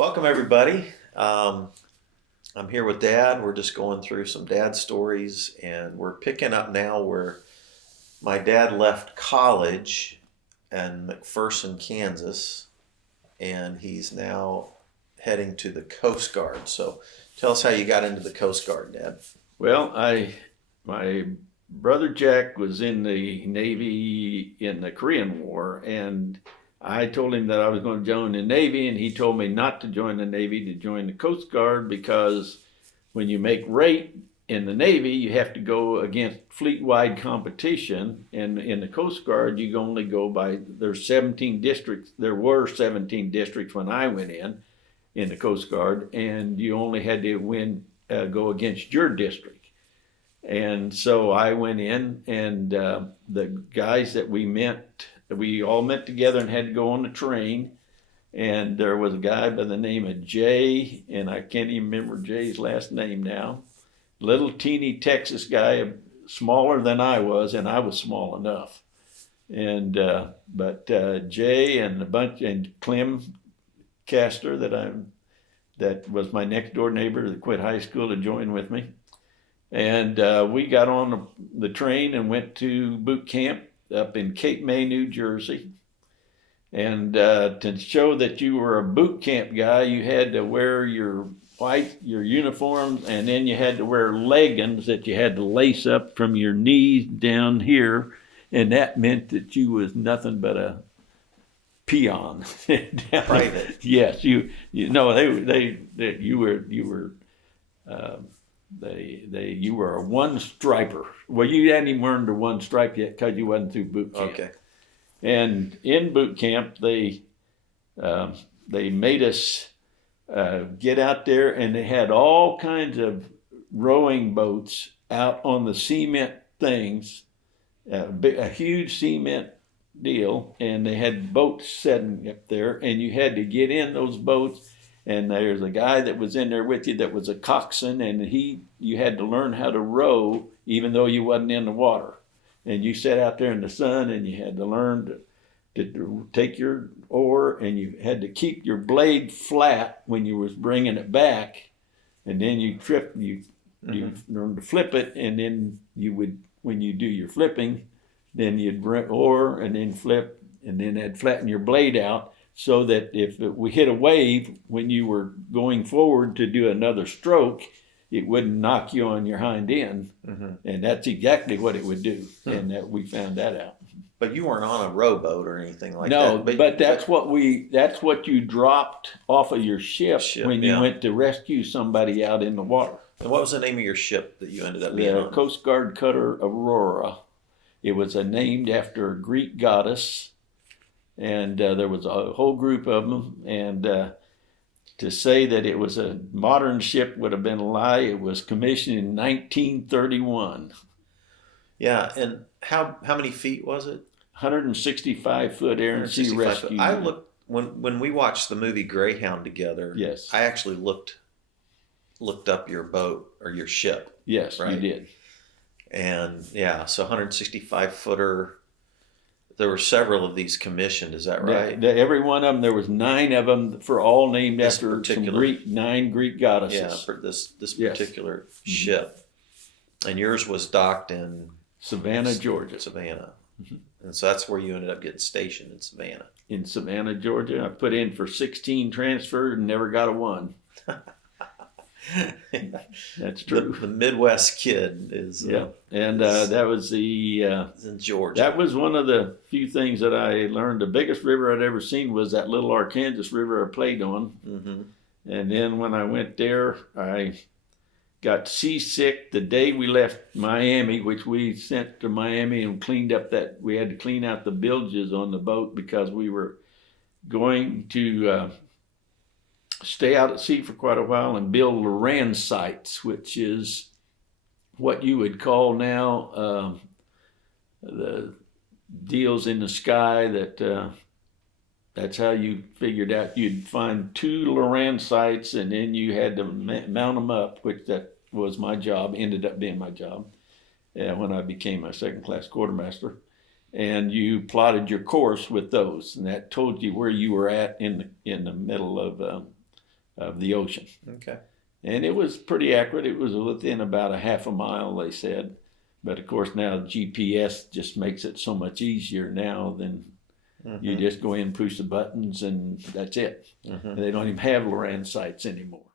Welcome, everybody. I'm here with Dad. We're just going through some dad stories, and we're picking up now where my dad left college in McPherson, Kansas, and he's now heading to the Coast Guard. So tell us how you got into the Coast Guard, Dad. Well, my brother Jack was in the Navy in the Korean War, and I told him that I was going to join the Navy, and he told me not to join the Navy, to join the Coast Guard, because when you make rate in the Navy, you have to go against fleet-wide competition, and in the Coast Guard, you only go by, there's 17 districts, there were 17 districts when I went in the Coast Guard, and you only had to go against your district. And so I went in, and the guys that we all met together and had to go on the train. And there was a guy by the name of Jay, and I can't even remember Jay's last name now. Little teeny Texas guy, smaller than I was, and I was small enough. And but Jay and a bunch, and Clem Castor, that was my next door neighbor that quit high school to join with me. And we got on the train and went to boot camp up in Cape May, New Jersey. And to show that you were a boot camp guy, you had to wear your uniform, and then you had to wear leggings that you had to lace up from your knees down here. And that meant that you was nothing but a peon. Private. Yes, you know you were. You were a one striper. Well, you hadn't even earned a one stripe yet because you wasn't through boot camp. Okay. And in boot camp, they made us get out there, and they had all kinds of rowing boats out on the cement things, a huge cement deal, and they had boats setting up there, and you had to get in those boats. And there's a guy that was in there with you that was a coxswain, and you had to learn how to row even though you wasn't in the water. And you sat out there in the sun, and you had to learn to take your oar, and you had to keep your blade flat when you was bringing it back. And then you learn to flip it, and then when you do your flipping, then you'd bring oar and then flip, and then that'd flatten your blade out, so that if we hit a wave when you were going forward to do another stroke, it wouldn't knock you on your hind end. Mm-hmm. And that's exactly what it would do. And we found that out. But you weren't on a rowboat or anything like that. No, but that's what you dropped off of your ship when you went to rescue somebody out in the water. And what was the name of your ship that you ended up being on? The Coast Guard cutter Aurora. It was named after a Greek goddess. And there was a whole group of them. And to say that it was a modern ship would have been a lie. It was commissioned in 1931. Yeah, and how many feet was it? 165-foot air and sea rescue. I looked when we watched the movie Greyhound together. Yes, I actually looked up your boat or your ship. Yes, right? You did. And yeah, so 165-footer. There were several of these commissioned, is that right? Yeah, every one of them, there was 9 of them, for all named after some 9 Greek goddesses. Yeah, for this particular ship. And yours was docked in Savannah, Georgia. Savannah. Mm-hmm. And so that's where you ended up getting stationed, in Savannah. In Savannah, Georgia. I put in for 16 transfers and never got a 1. That's true. The Midwest kid is that was in Georgia. That was one of the few things that I learned. The biggest river I'd ever seen was that little Arkansas River I played on. Mm-hmm. And then when I went there, I got seasick the day we left Miami, which we sent to Miami and cleaned up we had to clean out the bilges on the boat because we were going to stay out at sea for quite a while and build Loran sites, which is what you would call now the deals in the sky. That's how you figured out you'd find 2 Loran sites, and then you had to mount them up, which that was my job, ended up being my job when I became a second-class quartermaster. And you plotted your course with those, and that told you where you were at in the middle of of the ocean. Okay. And it was pretty accurate. It was within about a half a mile, they said. But of course, now GPS just makes it so much easier now than you just go in, push the buttons, and that's it. They don't even have Loran sites anymore.